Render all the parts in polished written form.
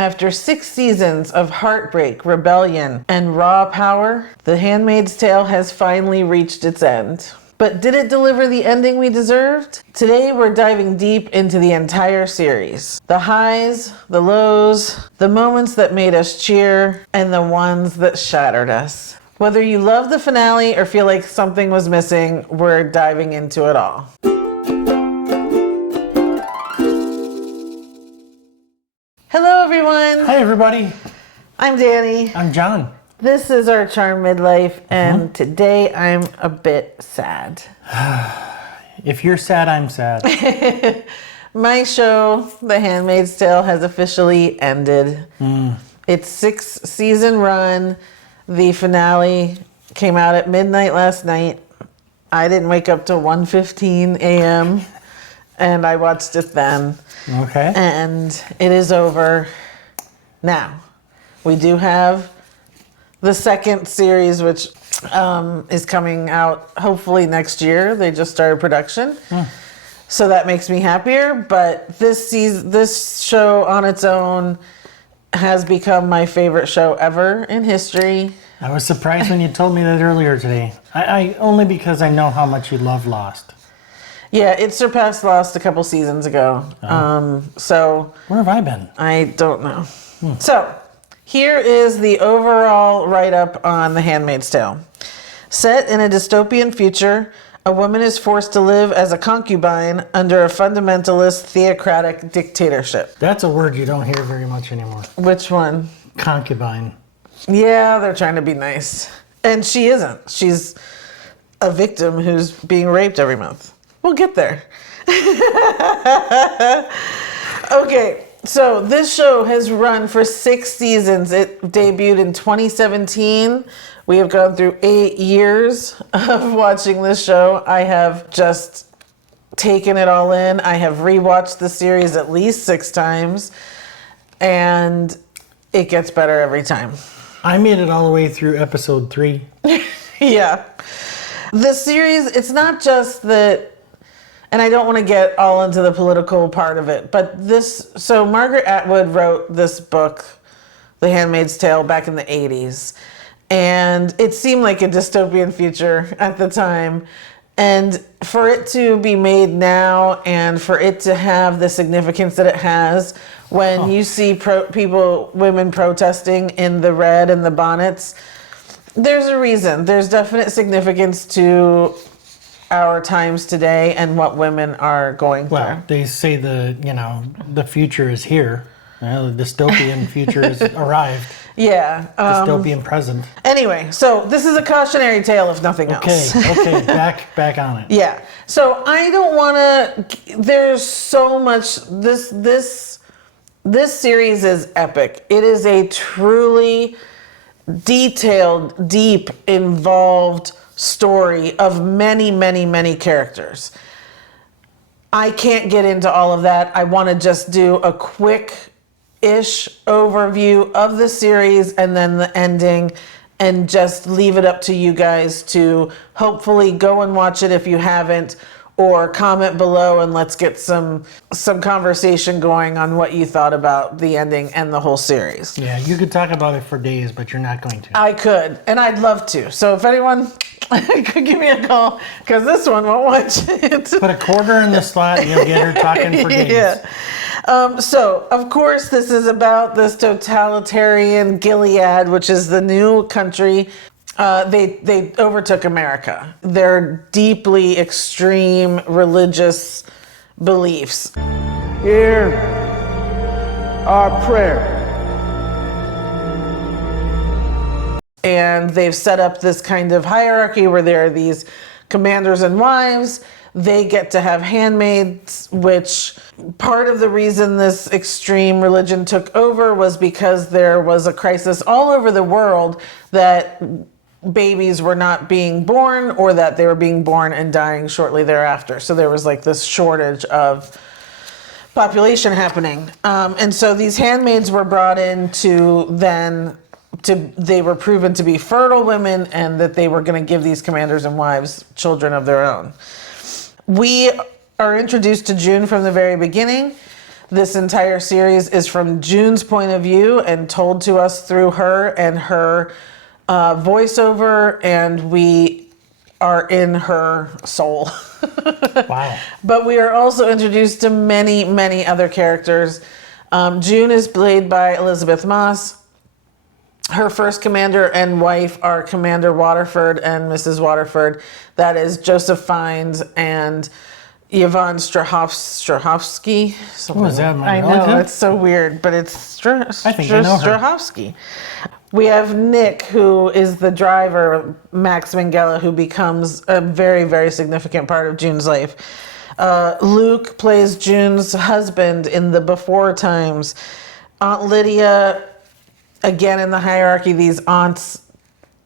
After 6 seasons of heartbreak, rebellion, and raw power, The Handmaid's Tale has finally reached its end. But did it deliver the ending we deserved? Today we're diving deep into the entire series. The highs, the lows, the moments that made us cheer, and the ones that shattered us. Whether you love the finale or feel like something was missing, we're diving into it all. Hello everyone! Hi everybody! I'm Danny. I'm John. This is our Charmed Midlife, and today I'm a bit sad. If you're sad, I'm sad. My show, The Handmaid's Tale, has officially ended. Its 6-season run. The finale came out at midnight last night. I didn't wake up till 1:15 a.m. and I watched it then. Okay. And it is over now. We do have the second series, which is coming out hopefully next year. They just started production. So that makes me happier. But this show on its own has become my favorite show ever in history. I was surprised when you told me that earlier today. I only because I know how much you love Lost. Yeah, it surpassed Lost a couple seasons ago. So where have I been? I don't know. So here is the overall write-up on The Handmaid's Tale. Set in a dystopian future, a woman is forced to live as a concubine under a fundamentalist theocratic dictatorship. That's a word you don't hear very much anymore. Which one? Concubine. Yeah, they're trying to be nice. And she isn't. She's a victim who's being raped every month. We'll get there. Okay, so this show has run for 6 seasons. It debuted in 2017. We have gone through 8 years of watching this show. I have just taken it all in. I have rewatched the series at least 6 times, and it gets better every time. I made it all the way through episode 3. Yeah. The series, it's not just that, and I don't want to get all into the political part of it, but so Margaret Atwood wrote this book, The Handmaid's Tale, back in the 80s. And it seemed like a dystopian future at the time. And for it to be made now and for it to have the significance that it has, when you see women protesting in the red and the bonnets, there's a reason. There's definite significance to our times today and what women are going through. Well, they say the future is here. The dystopian future has arrived. Yeah. Dystopian present. Anyway, so this is a cautionary tale, if nothing else. Okay, back on it. Yeah. So I don't want to. There's so much. This series is epic. It is a truly detailed, deep, involved story of many, many, many characters. I can't get into all of that. I want to just do a quick-ish overview of the series and then the ending, and just leave it up to you guys to hopefully go and watch it if you haven't, or comment below and let's get some conversation going on what you thought about the ending and the whole series. Yeah, you could talk about it for days, but you're not going to. I could, and I'd love to. So if anyone could give me a call, because this one won't watch it. Put a quarter in the slot and you'll get her talking for days. Yeah. So, of course, this is about this totalitarian Gilead, which is the new country. They overtook America. Their deeply extreme religious beliefs. Hear our prayer. And they've set up this kind of hierarchy where there are these commanders and wives. They get to have handmaids, which part of the reason this extreme religion took over was because there was a crisis all over the world that babies were not being born, or that they were being born and dying shortly thereafter. So there was like this shortage of population happening. And so these handmaids were brought in they were proven to be fertile women, and that they were going to give these commanders and wives children of their own. We are introduced to June from the very beginning. This entire series is from June's point of view and told to us through her and her voiceover, and we are in her soul. Wow. But we are also introduced to many, many other characters. June is played by Elisabeth Moss. Her first commander and wife are Commander Waterford and Mrs. Waterford. That is Joseph Fiennes and Yvonne Strahovski. Oh, is that my I know, relative? it's so weird, but it's I think I know her. Strahovski. We have Nick, who is the driver, Max Minghella, who becomes a very, very significant part of June's life. Luke plays June's husband in the before times. Aunt Lydia, again in the hierarchy, these aunts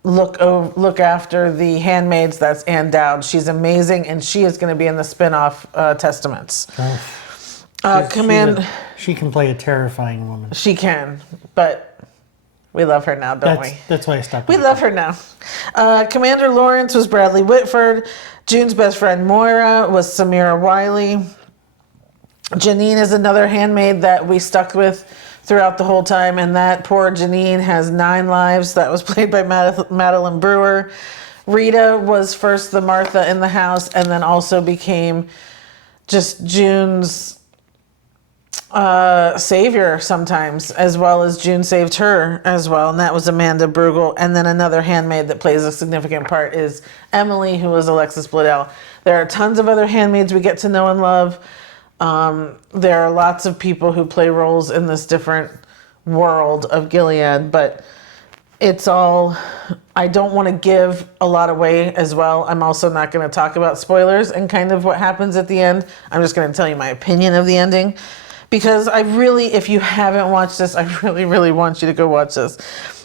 look after the handmaids. That's Anne Dowd. She's amazing, and she is going to be in the spin-off Testaments. She can play a terrifying woman. She can, but we love her now, don't we? That's why I stopped. We love her now. Commander Lawrence was Bradley Whitford. June's best friend Moira was Samira Wiley. Janine is another handmaid that we stuck with throughout the whole time, and that poor Janine has 9 lives. That was played by Madeline Brewer. Rita was first the Martha in the house, and then also became just June's savior sometimes, as well as June saved her as well, and that was Amanda Brugel. And then another handmaid that plays a significant part is Emily, who was Alexis Bledel. There are tons of other handmaids we get to know and love. There are lots of people who play roles in this different world of Gilead, but it's all, I don't want to give a lot away as well. I'm also not going to talk about spoilers and kind of what happens at the end. I'm just going to tell you my opinion of the ending, because I really, if you haven't watched this, I really, really want you to go watch this.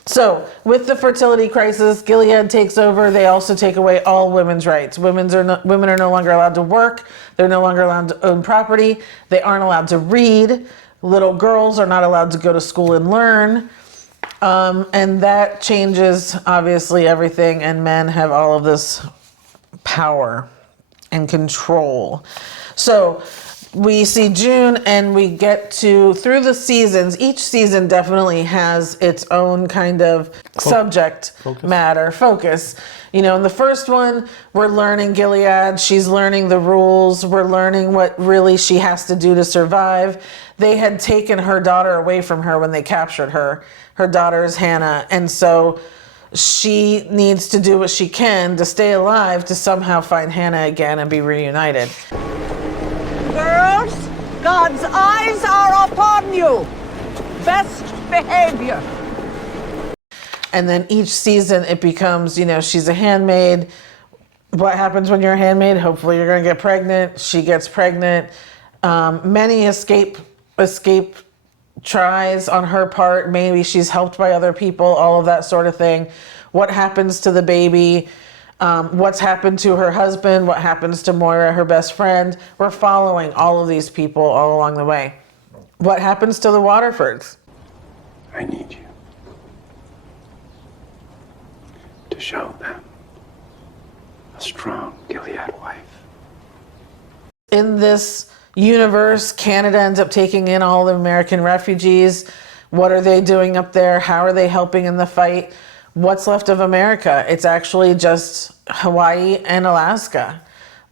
So, with the fertility crisis, Gilead takes over. They also take away all women's rights. Women are no longer allowed to work. They're no longer allowed to own property. They aren't allowed to read. Little girls are not allowed to go to school and learn. And that changes, obviously, everything. And men have all of this power and control. So, we see June, and we get to, through the seasons, each season definitely has its own kind of subject matter focus. You know, in the first one, we're learning Gilead. She's learning the rules. We're learning what really she has to do to survive. They had taken her daughter away from her when they captured her. Her daughter is Hannah. And so she needs to do what she can to stay alive to somehow find Hannah again and be reunited. Girls, God's eyes are upon you. Best behavior. And then each season it becomes, you know, she's a handmaid. What happens when you're a handmaid? Hopefully you're going to get pregnant. She gets pregnant. Many escape tries on her part. Maybe she's helped by other people, all of that sort of thing. What happens to the baby? What's happened to her husband? What happens to Moira, her best friend? We're following all of these people all along the way. What happens to the Waterfords? I need you to show them a strong Gilead wife. In this universe, Canada ends up taking in all the American refugees. What are they doing up there? How are they helping in the fight? What's left of America? It's actually just Hawaii and Alaska.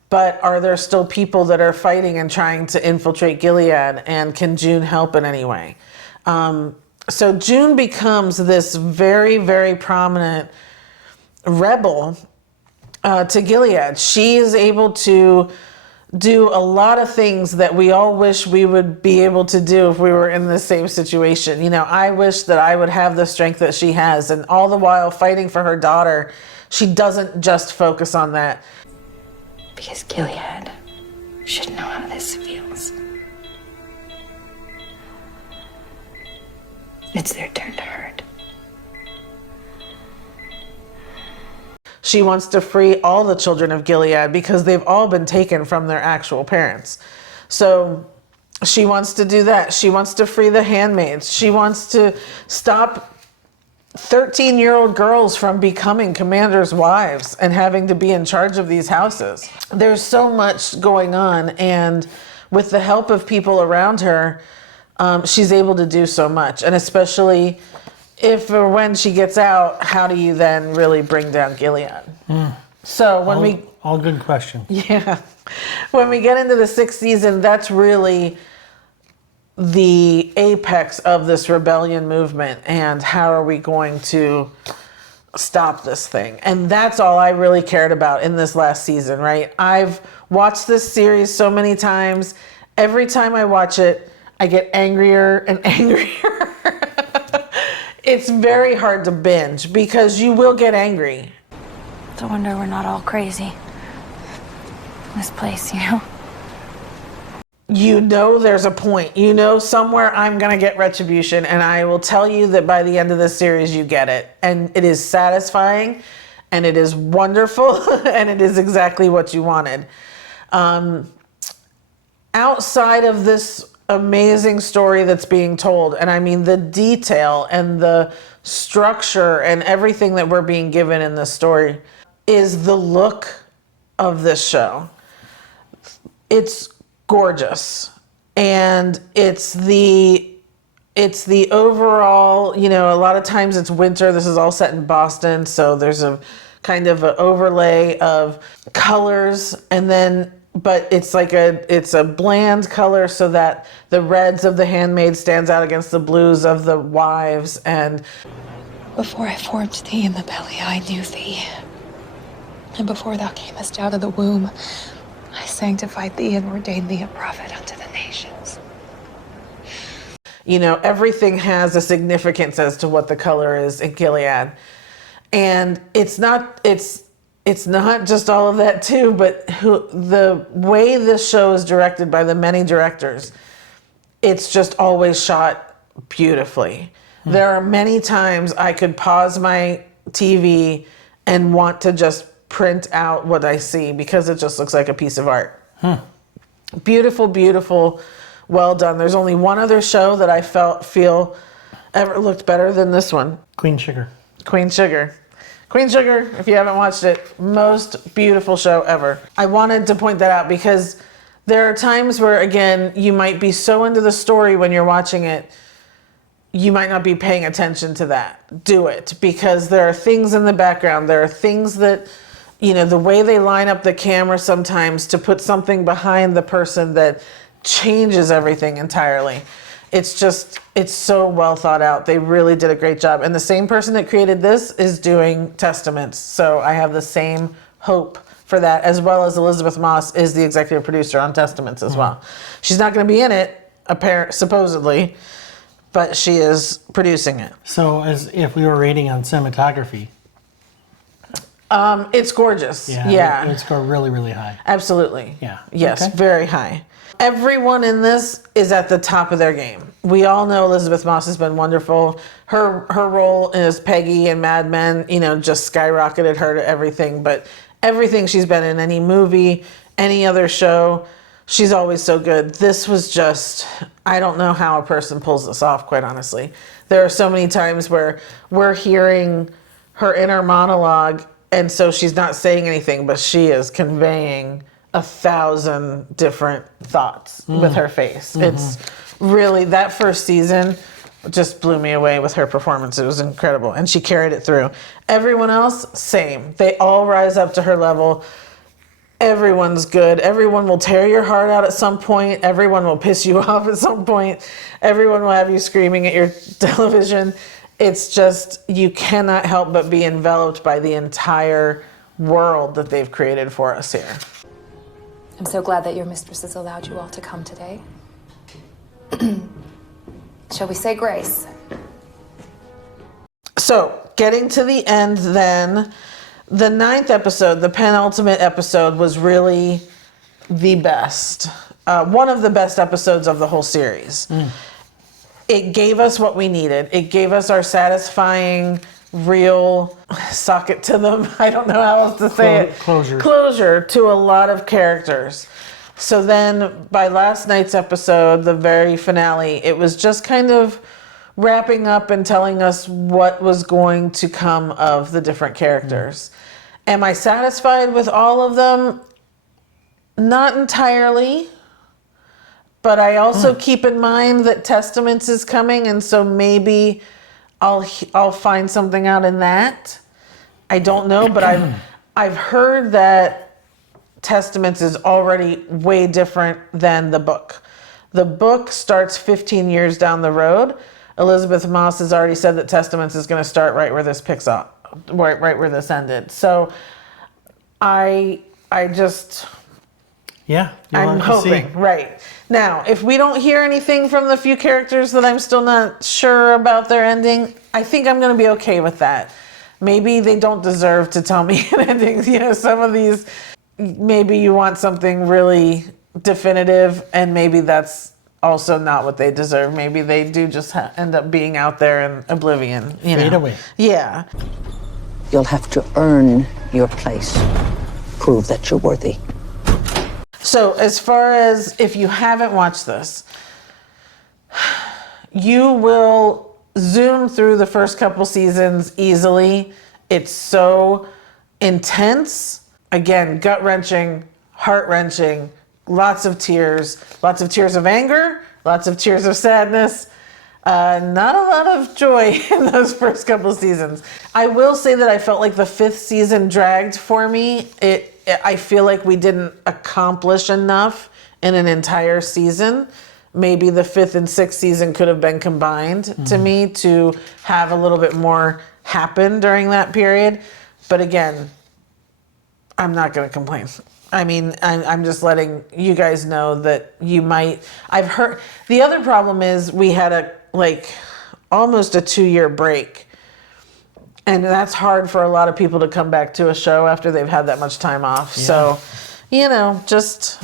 But are there still people that are fighting and trying to infiltrate Gilead? And can June help in any way? So June becomes this very, very prominent rebel to Gilead. She is able to do a lot of things that we all wish we would be able to do if we were in the same situation. You know, I wish that I would have the strength that she has, and all the while fighting for her daughter, she doesn't just focus on that. Because Gilead should know how this feels. It's their turn to hurt. She wants to free all the children of Gilead because they've all been taken from their actual parents. So she wants to do that. She wants to free the handmaids. She wants to stop 13-year-old girls from becoming commanders' wives and having to be in charge of these houses. There's so much going on, and with the help of people around her, she's able to do so much. And especially if or when she gets out, how do you then really bring down Gilead? So when all good questions. Yeah. When we get into the 6th season, that's really the apex of this rebellion movement, and how are we going to stop this thing? And that's all I really cared about in this last season, right? I've watched this series so many times. Every time I watch it, I get angrier and angrier. It's very hard to binge because you will get angry. It's a wonder we're not all crazy. This place, You know there's a point. You know somewhere I'm going to get retribution, and I will tell you that by the end of this series you get it. And it is satisfying, and it is wonderful, and it is exactly what you wanted. Outside of this amazing story that's being told, and I mean the detail and the structure and everything that we're being given in this story, is the look of this show. It's gorgeous, and it's the overall, a lot of times it's winter. This is all set in Boston, so there's a kind of an overlay of colors, and then but it's a bland color, so that the reds of the handmaid stands out against the blues of the wives. And before I formed thee in the belly, I knew thee. And before thou camest out of the womb, I sanctified thee and ordained thee a prophet unto the nations. Everything has a significance as to what the color is in Gilead. And it's not just all of that too, but the way this show is directed by the many directors, it's just always shot beautifully. There are many times I could pause my TV and want to just print out what I see because it just looks like a piece of art. Beautiful, beautiful, well done. There's only one other show that I feel ever looked better than this one. Queen Sugar. Queen Sugar. Queen Sugar, if you haven't watched it, most beautiful show ever. I wanted to point that out because there are times where, again, you might be so into the story when you're watching it, you might not be paying attention to that. Do it, because there are things in the background. There are things that, the way they line up the camera sometimes to put something behind the person that changes everything entirely. It's so well thought out. They really did a great job. And the same person that created this is doing Testaments. So I have the same hope for that, as well as Elisabeth Moss is the executive producer on Testaments as well. She's not going to be in it, supposedly, but she is producing it. So as if we were rating on cinematography. It's gorgeous. Yeah. It's scored really, really high. Absolutely. Yeah. Yes, Okay. very high. Everyone in this is at the top of their game. We all know Elisabeth Moss has been wonderful. Her role as Peggy in Mad Men, just skyrocketed her to everything. But everything she's been in, any movie, any other show, she's always so good. This was just, I don't know how a person pulls this off, quite honestly. There are so many times where we're hearing her inner monologue, and so she's not saying anything, but she is conveying 1,000 different thoughts with her face. It's really, that first season just blew me away with her performance. It was incredible, and she carried it through. Everyone else, same. They all rise up to her level. Everyone's good. Everyone will tear your heart out at some point. Everyone will piss you off at some point. Everyone will have you screaming at your television. It's just, you cannot help but be enveloped by the entire world that they've created for us here. I'm so glad that your mistress has allowed you all to come today. Shall we say grace? So, getting to the end then, the 9th episode, the penultimate episode, was really the best. One of the best episodes of the whole series. It gave us what we needed. It gave us our satisfying, real socket to them. I don't know how else to say it. Closure to a lot of characters. So then by last night's episode, the very finale, it was just kind of wrapping up and telling us what was going to come of the different characters. Am I satisfied with all of them? Not entirely. But I also keep in mind that Testaments is coming, and so maybe I'll find something out in that. I don't know, but I've heard that Testaments is already way different than the book. The book starts 15 years down the road. Elizabeth Moss has already said that Testaments is going to start right where this picks up, right where this ended. So I just... Yeah, I'm hoping. Right. Now, if we don't hear anything from the few characters that I'm still not sure about their ending, I think I'm going to be okay with that. Maybe they don't deserve to tell me an ending. You know, some of these, maybe you want something really definitive, and maybe that's also not what they deserve. Maybe they do just end up being out there in oblivion. Fade away. Yeah. You'll have to earn your place. Prove that you're worthy. So as far as if you haven't watched this, you will zoom through the first couple seasons easily. It's so intense. Again, gut-wrenching, heart-wrenching, lots of tears of anger, lots of tears of sadness. Not a lot of joy in those first couple seasons. I will say that I felt like the 5th season dragged for me. I feel like we didn't accomplish enough in an entire season. Maybe the 5th and 6th season could have been combined to me to have a little bit more happen during that period. But again, I'm not going to complain. I mean, I'm just letting you guys know that you might. I've heard the other problem is we had almost a 2-year break. And that's hard for a lot of people to come back to a show after they've had that much time off. Yeah. So, you know, just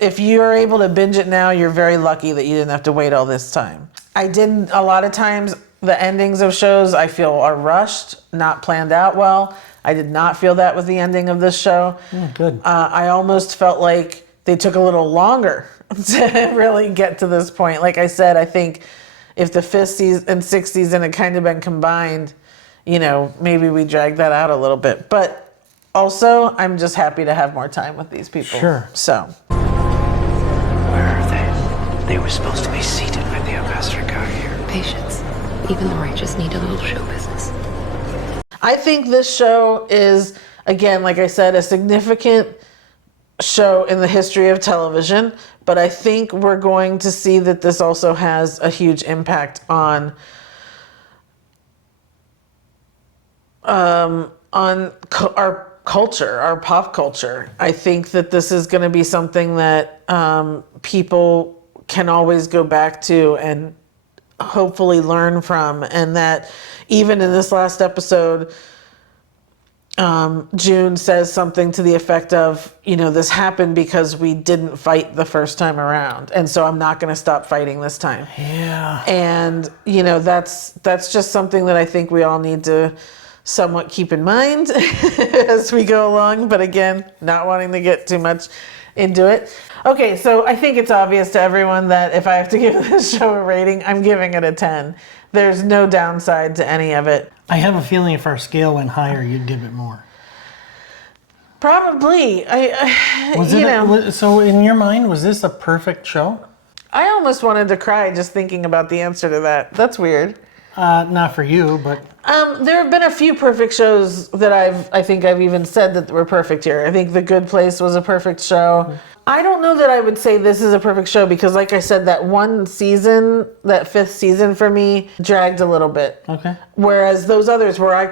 if you're able to binge it now, you're very lucky that you didn't have to wait all this time. A lot of times the endings of shows I feel are rushed, not planned out well. I did not feel that with the ending of this show. Good. I almost felt like they took a little longer to really get to this point. Like I said, I think if the 5th season and 6th season had kind of been combined, you know, maybe we dragged that out a little bit. But also, I'm just happy to have more time with these people. Sure. So. Where are they? They were supposed to be seated when the ambassador got here. Patience. Even the righteous need a little show business. I think this show is, again, like I said, a significant show in the history of television. But I think we're going to see that this also has a huge impact on our culture, our pop culture. I think that this is going to be something that people can always go back to and hopefully learn from. And that even in this last episode, June says something to the effect of, you know, this happened because we didn't fight the first time around. And so I'm not going to stop fighting this time. Yeah. And, you know, that's just something that I think we all need to somewhat keep in mind as we go along, but again, not wanting to get too much into it. Okay, so I think it's obvious to everyone that if I have to give this show a rating, I'm giving it a 10. There's no downside to any of it. I have a feeling if our scale went higher, you'd give it more. Probably. So in your mind, was this a perfect show? I almost wanted to cry just thinking about the answer to that. That's weird. Not for you, but... There have been a few perfect shows that I think I've even said that were perfect here. I think The Good Place was a perfect show. I don't know that I would say this is a perfect show because, like I said, that one season, that 5th season for me, dragged a little bit. Okay. Whereas those others where I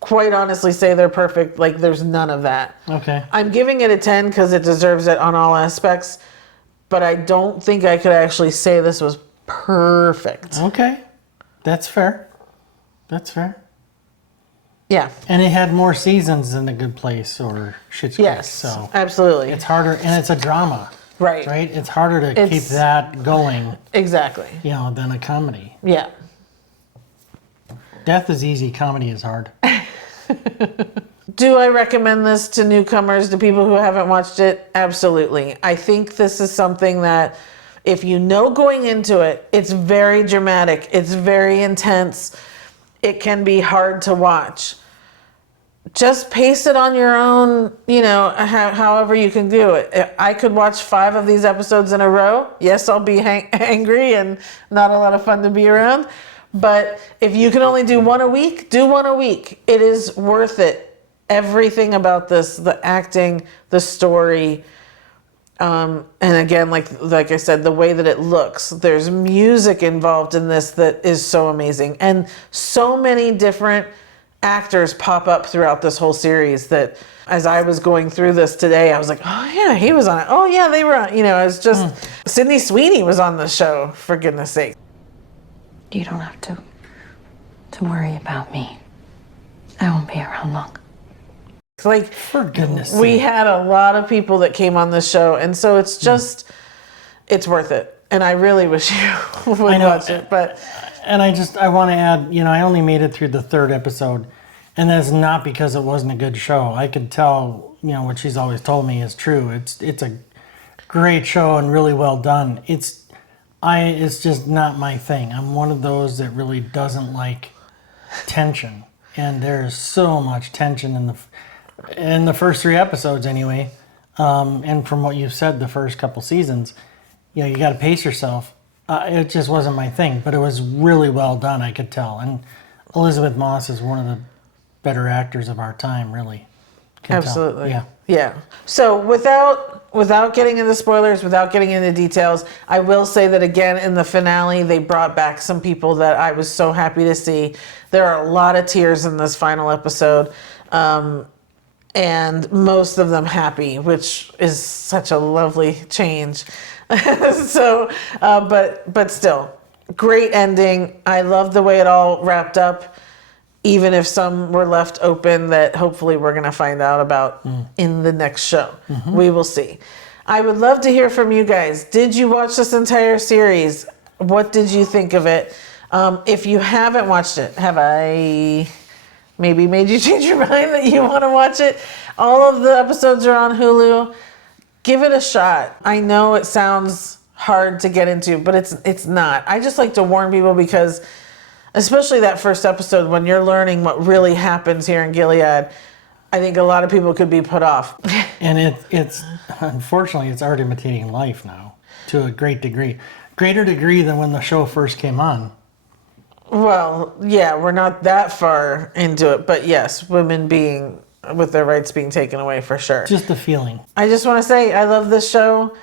quite honestly say they're perfect, like there's none of that. Okay. I'm giving it a 10 because it deserves it on all aspects, but I don't think I could actually say this was perfect. Okay. That's fair. That's fair. Yeah. And it had more seasons than The Good Place or Schitt's Creek. Yes, So absolutely. it's harder, and it's a drama. Right. Right? It's harder to keep that going, Exactly. you know, than a comedy. Yeah. Death is easy, comedy is hard. Do I recommend this to newcomers, to people who haven't watched it? Absolutely. I think this is something that if you know going into it, it's very dramatic, it's very intense, it can be hard to watch. just pace it on your own, however you can do it. I could watch 5 of these episodes in a row. Yes, I'll be angry and not a lot of fun to be around. But if you can only do 1 a week, do 1 a week. It is worth it. Everything about this, the acting, the story, and again, like I said, the way that it looks. There's music involved in this that is so amazing. And so many different actors pop up throughout this whole series that as I was going through this today, I was like, oh yeah, he was on it. Oh yeah, they were on, it's just, Sydney Sweeney was on the show, for goodness sake. You don't have to worry about me. I won't be around long. Like, For goodness sake. we had a lot of people that came on this show, and so it's just, it's worth it. And I really wish you would watch it, but... And I want to add, I only made it through the 3rd episode, and that's not because it wasn't a good show. I could tell, what she's always told me is true. It's a great show and really well done. It's just not my thing. I'm one of those that really doesn't like tension, and there's so much tension in the first 3 episodes anyway. And from what you've said, the first couple seasons, you got to pace yourself. It just wasn't my thing, but it was really well done, I could tell. And Elisabeth Moss is one of the better actors of our time, really. Absolutely. Yeah. Yeah. So without getting into spoilers, without getting into details, I will say that again in the finale, they brought back some people that I was so happy to see. There are a lot of tears in this final episode. And most of them happy, which is such a lovely change. So, but still, great ending. I love the way it all wrapped up, even if some were left open that hopefully we're going to find out about in the next show. Mm-hmm. We will see. I would love to hear from you guys. Did you watch this entire series? What did you think of it? If you haven't watched it, have I maybe made you change your mind that you want to watch it? All of the episodes are on Hulu. Give it a shot. I know it sounds hard to get into, but it's not. I just like to warn people because, especially that first episode, when you're learning what really happens here in Gilead, I think a lot of people could be put off. And it's unfortunately, it's art imitating life now to a great degree. Greater degree than when the show first came on. Well, yeah, we're not that far into it, but yes, women being with their rights being taken away for sure. Just the feeling. I just want to say I love this show.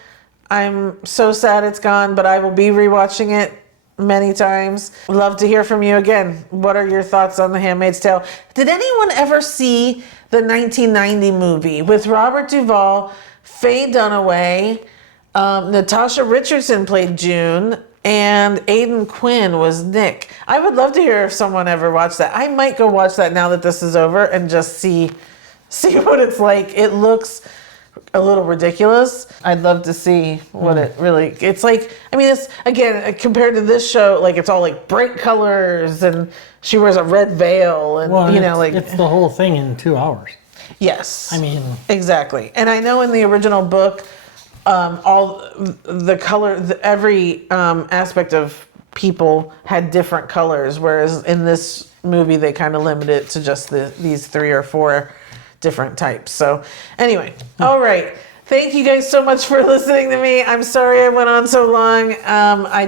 I'm so sad it's gone, but I will be rewatching it many times. Love to hear from you again. What are your thoughts on The Handmaid's Tale? Did anyone ever see the 1990 movie with Robert Duvall, Faye Dunaway, Natasha Richardson played June, and Aidan Quinn was Nick? I would love to hear if someone ever watched that. I might go watch that now that this is over and just see what it's like. It looks a little ridiculous. I'd love to see what it really, it's like, I mean, it's, again, compared to this show, like, it's all like bright colors and she wears a red veil and, it's the whole thing in 2 hours. Yes. I mean, exactly. And I know in the original book, all the color, every aspect of people had different colors, whereas in this movie they kind of limit it to just these 3 or 4 different types. So anyway, all right. Thank you guys so much for listening to me. I'm sorry I went on so long.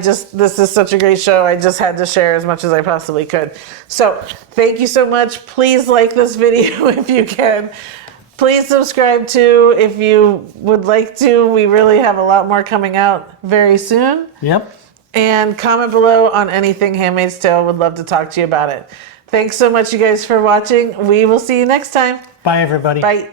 This is such a great show. I just had to share as much as I possibly could. So thank you so much. Please like this video if you can. Please subscribe too if you would like to. We really have a lot more coming out very soon. Yep. And comment below on anything Handmaid's Tale. Would love to talk to you about it. Thanks so much, you guys, for watching. We will see you next time. Bye, everybody. Bye.